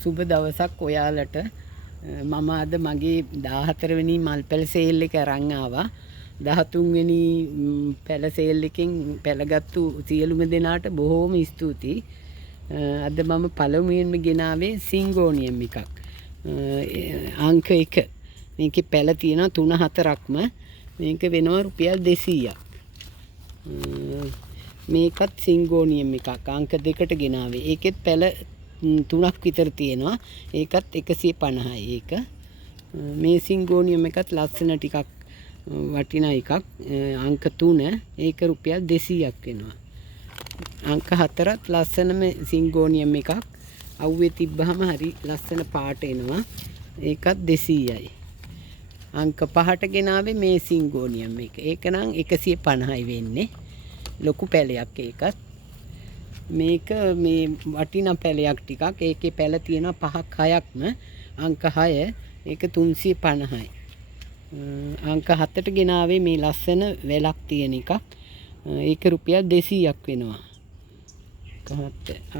සුබ දවසක් ඔයාලට. මම අද මගේ 14 වෙනි මල් පැල සේල් එක අරන් ආවා. 13 වෙනි පැල සේල් එකෙන් පැලගත්තු සියලුම දෙනාට බොහෝම ස්තුතියි. අද මම පළමුවෙන්ම ගෙනාවේ සිංගෝනියම් එකක්. අංක 1. මේකේ පැල තියෙනවා 3-4ක්ම. මේක වෙනවා රුපියල් 200ක්. මේකත් සිංගෝනියම් එකක් අංක 2ට ගෙනාවේ. ඒකෙත් පැල 3ක් විතර තියෙනවා. ඒකත් 150යි ඒක. මේ සිංගෝනියම් එකත් ලස්සන ටිකක් වටිනා එකක්. අංක 3 ඒක රුපියල් 200ක් වෙනවා. අංක 4ත් ලස්සනම සිංගෝනියම් එකක්. අවුවේ තිබ්බහම හරි ලස්සන පාට එනවා. ඒකත් 200යි. අංක 5ට ගෙනාවේ මේ සිංගෝනියම් එක. ඒක නම් 150යි වෙන්නේ. ලොකු පැලයක් ඒකත්. මේක මේ වටිනා පැලයක් ටිකක්. ඒකේ පැල තියෙනවා 5ක් 6ක්ම. අංක 6 ඒක 350යි. අංක 7ට ගෙනාවේ මේ ලස්සන වැලක් තියෙන එකක්. ඒක රුපියල් 200ක් වෙනවා.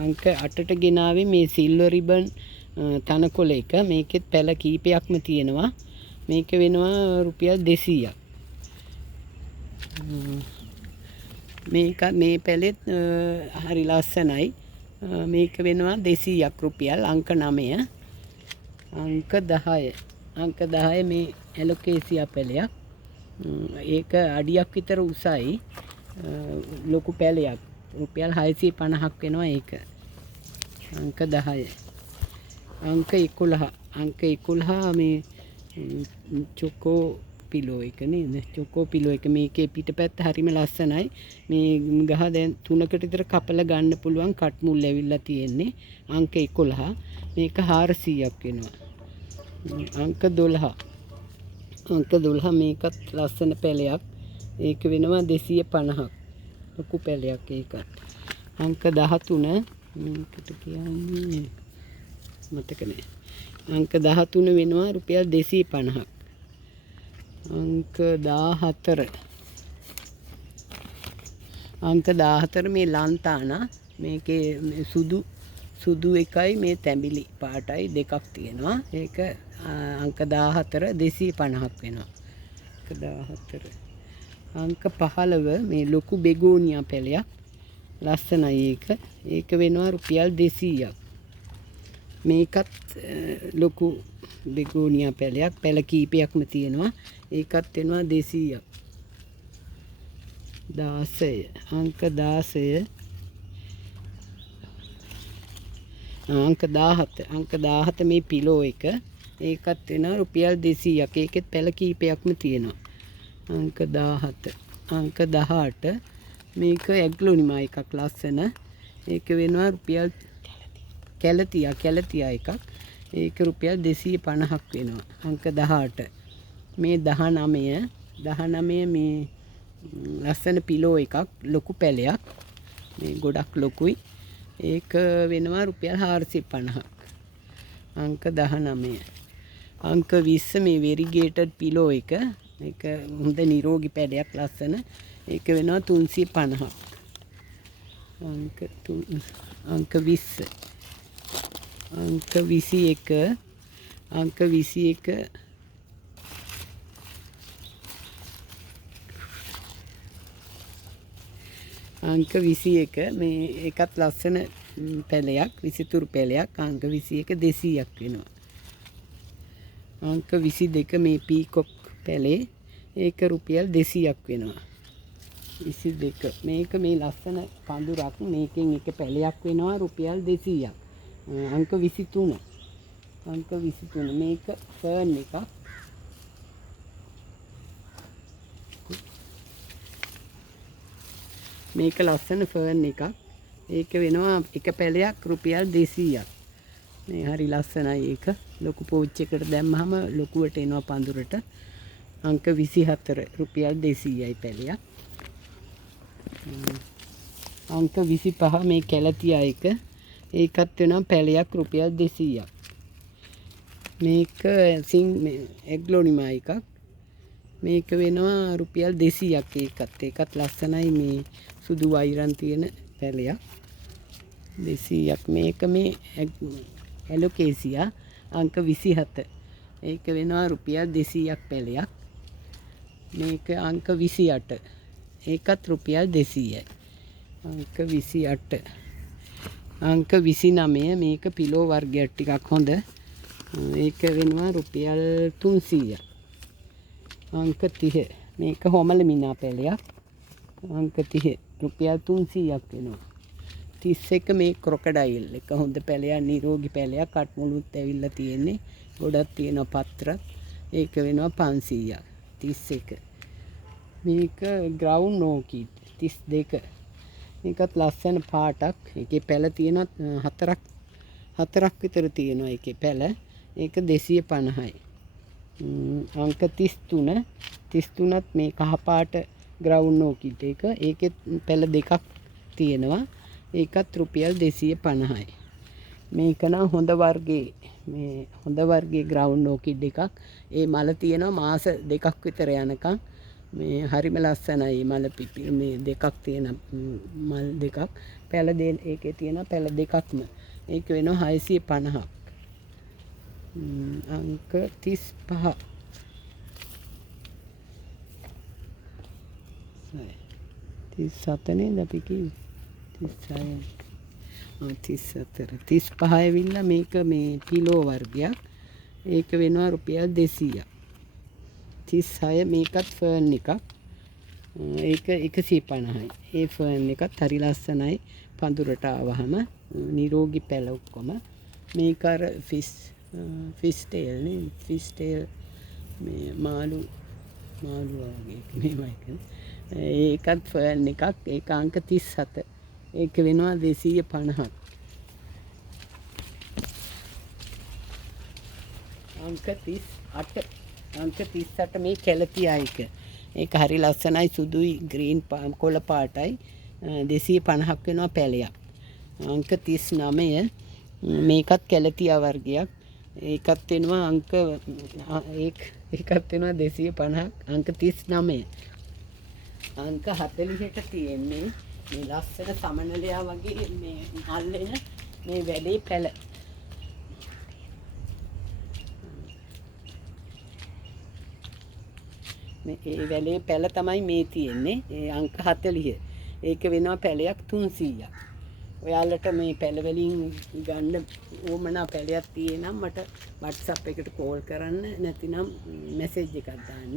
අංක 8ට ගෙනාවේ මේ සිල්වර් රිබන් තනකොළ එක. මේකෙත් පැල කීපයක්ම තියෙනවා. මේක වෙනවා රුපියල් 200ක්. මේක මේ පැලෙත් හරි ලස්සනයි. මේක වෙනවා 200ක් රුපියල්. අංක 9. අංක 10. අංක 10 මේ ඇලොකේසියා පැලයක්. ඒක අඩියක් විතර උසයි. ලොකු පැලයක්. රුපියල් 650ක් වෙනවා ඒක. අංක 10. අංක 11. අංක 11 මේ චොකෝ පිලෝ එක නේද? චොකෝ පිලෝ එක. මේකේ පිටපැත්ත හරිම ලස්සනයි. මේ ගහ දැන් 3කට විතර කපලා ගන්න පුළුවන් කට් මුල් ඇවිල්ලා තියෙන්නේ. අංක 11. මේක 400ක් වෙනවා. අංක 12. අංක 12 මේකත් ලස්සන පැලයක්. ඒක වෙනවා 250ක්. ලොකු පැලයක් ඒකත්. අංක 13 මේකට කියන්නේ මතක නෑ. අංක 13 වෙනවා රුපියල් 250ක්. අංක 14. අංක 14 මේ ලන්තානා. මේකේ සුදු එකයි මේ තැඹිලි පාටයි දෙකක් තියෙනවා. ඒක අංක 14 250ක් වෙනවා. අංක 14. අංක 15 මේ ලොකු බෙගෝනියා පැලයක්. ලස්සනයි ඒක. ඒක වෙනවා රුපියල් 200ක්. මේකත් ලොකු බෙගෝනියා පැලයක්. පැල කීපයක්ම තියෙනවා. ඒකත් වෙනවා 200ක්. 16. අංක 16. අංක 17. අංක 17 මේ පිලෝ එක. ඒකත් වෙනවා රුපියල් 200ක්. ඒකෙත් පැල කීපයක්ම තියෙනවා. අංක 17. අංක 18 මේක ඇග්ලොනිමා එකක් ලස්සන. ඒක වෙනවා රුපියල් කැලතියා එකක්. ඒක රුපියල් 250ක් වෙනවා. අංක 18. මේ 19 මේ ලස්සන පිලෝ එකක්. ලොකු පැලයක්. මේ ගොඩක් ලොකුයි. ඒක වෙනවා රුපියල් 450ක්. අංක 19. අංක 20 මේ වෙරිගේටඩ් පිලෝ එක. මේක හොඳ නිරෝගී පැලයක් ලස්සන. ඒක වෙනවා 350ක්. අංක 20. අංක 21. අංක 21 අංක 21 මේ එකත් ලස්සන පැලයක්. විසිතුරු පැලයක්. අංක 21 200ක් වෙනවා. අංක 22 මේ පීකොක් පැලේ. ඒක රුපියල් 200ක් වෙනවා. 22 මේක මේ ලස්සන පඳුරක්. මේකෙන් එක පැලයක් වෙනවා රුපියල් 200ක්. අංක 23. අංක 23 මේක ෆර්න් එකක්. මේක ලස්සන ෆර්න් එකක්. ඒක වෙනවා එක පැලයක් රුපියල් 200ක්. මේ හරි ලස්සනයි ඒක. ලොකු පෝච් එකකට දැම්මහම ලොකුවට එනවා පඳුරට. අංක 24 රුපියල් 200යි පැලයක්. අංක 25 මේ කැලතියා එක. ඒකත් වෙනවා පැලයක් රුපියල් 200ක්. මේක ඇග්ලොනිමා එකක්. මේක වෙනවා රුපියල් 200ක් ඒකත් ලස්සනයි මේ සුදු වයිරන් තියෙන පැලයක්. 200ක් මේක මේ ඇලොකේසියා අංක 27. ඒක වෙනවා රුපියල් 200ක් පැලයක්. මේක අංක 28. ඒකත් රුපියල් 200යි. අංක 28. අංක 29 මේක පිලෝ වර්ගයක් ටිකක් හොඳ. ඒක වෙනවා රුපියල් 300ක්. අංක 30. මේක හොමල මිනා පැලයක්. අංක 30 රුපියල් 300ක් වෙනවා. 31 මේ ක්‍රොකඩයිල් එක හොඳ පැලයක්, නිරෝගී පැලයක්. කට්මුළුත් ඇවිල්ලා තියෙන්නේ. ගොඩක් තියෙනවා පත්‍රත්. ඒක වෙනවා 500ක්. 31. මේක ග්‍රවුන්ඩ් ඕකිඩ් 32. මේකත් ලස්සන පාටක්. ඒකේ පැල තියෙනවා හතරක් විතර තියෙනවා ඒකේ පැල. ඒක 250යි. අංක 33. 33ත් මේ කහ පාට ග්‍රවුන්ඩ් ඕකිඩ් එක. ඒකේ පැල දෙකක් තියෙනවා. ඒකත් රුපියල් 250යි. මේක නම් හොඳ වර්ගයේ ග්‍රවුන්ඩ් ඕකිඩ් එකක්. ඒ මල තියෙනවා මාස 2ක් විතර යනකම්. මේ හරිම ලස්සනයි මල පිපි මේ දෙකක් තියෙන මල් දෙකක්. පැල ඒකේ තියෙන පැල දෙකක්ම. ඒක වෙනවා 650ක්. අංක 35. 37 නේද අපි කිව්වේ? 34. 35 ඇවිල්ලා මේක මේ පිලෝ වර්ගයක්. ඒක වෙනවා රුපියල් 200ක්. 36 මේකත් ෆර්න් එකක්. ඒක 150යි. ඒ ෆර්න් එකත් හරි ලස්සනයි. පඳුරට ආවහම නිරෝගී පැල ඔක්කොම. මේක අර ෆිෂ් ටේල් නේ. ෆිෂ් ටේල් මේ මාළු වගේ මේවයි. ඒකත් ෆර්න් එකක්. ඒක අංක 37. ඒක වෙනවා 250ක්. අංක 38. අංක 38 මේ කැලතියා එක. ඒක හරි ලස්සනයි සුදුයි ග්‍රීන් කොළ පාටයි. 250ක් වෙනවා පැලයක්. අංක 39 මේකත් කැලතියා වර්ගයක්. ඒකත් වෙනවා ඒකත් වෙනවා 250ක්. අංක 39. අංක 40ට තියෙන්නේ මේ ලස්සන සමනලයා වගේ මේ මල්ලෙන මේ වැඩේ පැල. ඒ වැලේ පැල තමයි මේ තියෙන්නේ. ඒ අංක 40. ඒක වෙනවා පැලයක් 300ක්. ඔයාලට මේ පැල වලින් ගන්න ඕමනා පැලයක් තියෙනම් මට WhatsApp එකට කෝල් කරන්න නැතිනම් මැසේජ් එකක් දාන්න.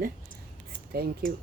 Thank you.